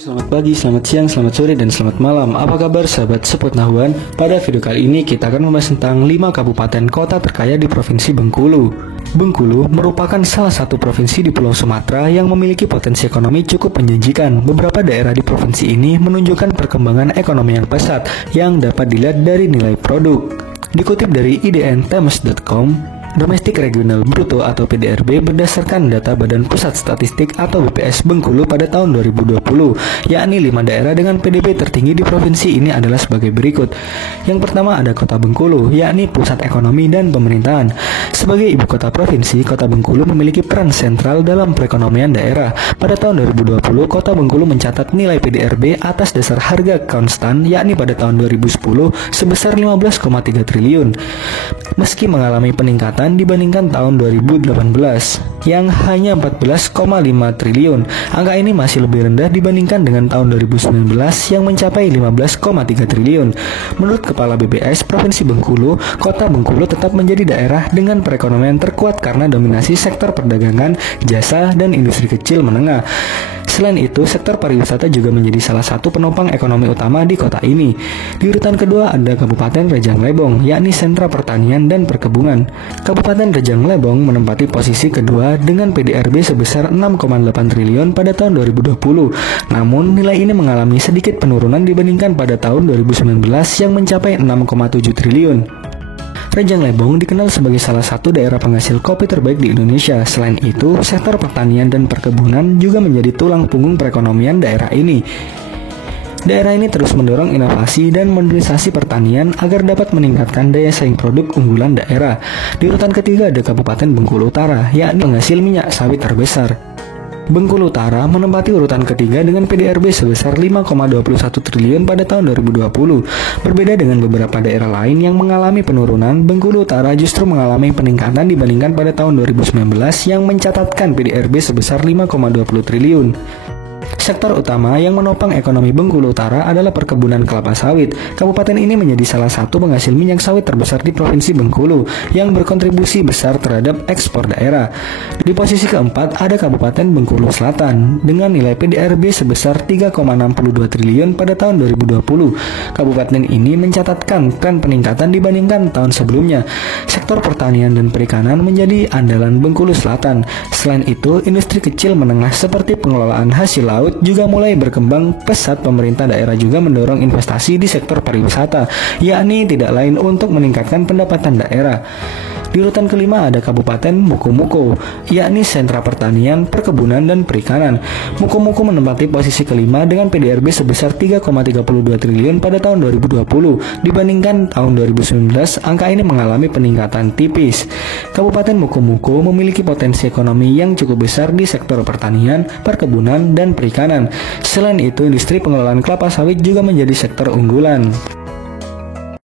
Selamat pagi, selamat siang, selamat sore, dan selamat malam. Apa kabar sahabat sepengetahuan? Pada video kali ini kita akan membahas tentang 5 kabupaten kota terkaya di Provinsi Bengkulu. Bengkulu merupakan salah satu provinsi di Pulau Sumatera yang memiliki potensi ekonomi cukup menjanjikan. Beberapa daerah di provinsi ini menunjukkan perkembangan ekonomi yang pesat yang dapat dilihat dari nilai produk. Dikutip dari idntimes.com, Domestik Regional Bruto atau PDRB berdasarkan data Badan Pusat Statistik atau BPS Bengkulu pada tahun 2020, yakni 5 daerah dengan PDB tertinggi di provinsi ini adalah sebagai berikut. Yang pertama ada Kota Bengkulu, yakni pusat ekonomi dan pemerintahan. Sebagai ibu kota provinsi, Kota Bengkulu memiliki peran sentral dalam perekonomian daerah. Pada tahun 2020, Kota Bengkulu mencatat nilai PDRB atas dasar harga konstan, yakni pada tahun 2010 sebesar 15,3 triliun. Meski mengalami peningkatan dibandingkan tahun 2018 yang hanya 14,5 triliun. Angka ini masih lebih rendah dibandingkan dengan tahun 2019 yang mencapai 15,3 triliun. Menurut Kepala BPS Provinsi Bengkulu, Kota Bengkulu tetap menjadi daerah dengan perekonomian terkuat karena dominasi sektor perdagangan, jasa, dan industri kecil menengah. Selain itu, sektor pariwisata juga menjadi salah satu penopang ekonomi utama di kota ini. Di urutan kedua ada Kabupaten Rejang Lebong, yakni sentra pertanian dan perkebunan. Kabupaten Rejang Lebong menempati posisi kedua dengan PDRB sebesar 6,8 triliun pada tahun 2020. Namun, nilai ini mengalami sedikit penurunan dibandingkan pada tahun 2019 yang mencapai 6,7 triliun. Rejang Lebong dikenal sebagai salah satu daerah penghasil kopi terbaik di Indonesia. Selain itu, sektor pertanian dan perkebunan juga menjadi tulang punggung perekonomian daerah ini. Daerah ini terus mendorong inovasi dan modernisasi pertanian agar dapat meningkatkan daya saing produk unggulan daerah. Di urutan ketiga ada Kabupaten Bengkulu Utara, yakni penghasil minyak sawit terbesar. Bengkulu Utara menempati urutan ketiga dengan PDRB sebesar 5,21 triliun pada tahun 2020. Berbeda dengan beberapa daerah lain yang mengalami penurunan, Bengkulu Utara justru mengalami peningkatan dibandingkan pada tahun 2019 yang mencatatkan PDRB sebesar 5,20 triliun. Sektor utama yang menopang ekonomi Bengkulu Utara adalah perkebunan kelapa sawit. Kabupaten ini menjadi salah satu penghasil minyak sawit terbesar di Provinsi Bengkulu yang berkontribusi besar terhadap ekspor daerah. Di posisi keempat ada Kabupaten Bengkulu Selatan dengan nilai PDRB sebesar 3,62 triliun pada tahun 2020. Kabupaten ini mencatatkan tren peningkatan dibandingkan tahun sebelumnya. Sektor pertanian dan perikanan menjadi andalan Bengkulu Selatan. Selain itu, industri kecil menengah seperti pengelolaan hasil laut juga mulai berkembang pesat. Pemerintah daerah juga mendorong investasi di sektor pariwisata, yakni tidak lain untuk meningkatkan pendapatan daerah. Di urutan kelima ada Kabupaten Mukomuko, yakni sentra pertanian, perkebunan, dan perikanan. Mukomuko menempati posisi kelima dengan PDRB sebesar 3,32 triliun pada tahun 2020. Dibandingkan tahun 2019, angka ini mengalami peningkatan tipis. Kabupaten Mukomuko memiliki potensi ekonomi yang cukup besar di sektor pertanian, perkebunan, dan perikanan. Selain itu, industri pengelolaan kelapa sawit juga menjadi sektor unggulan.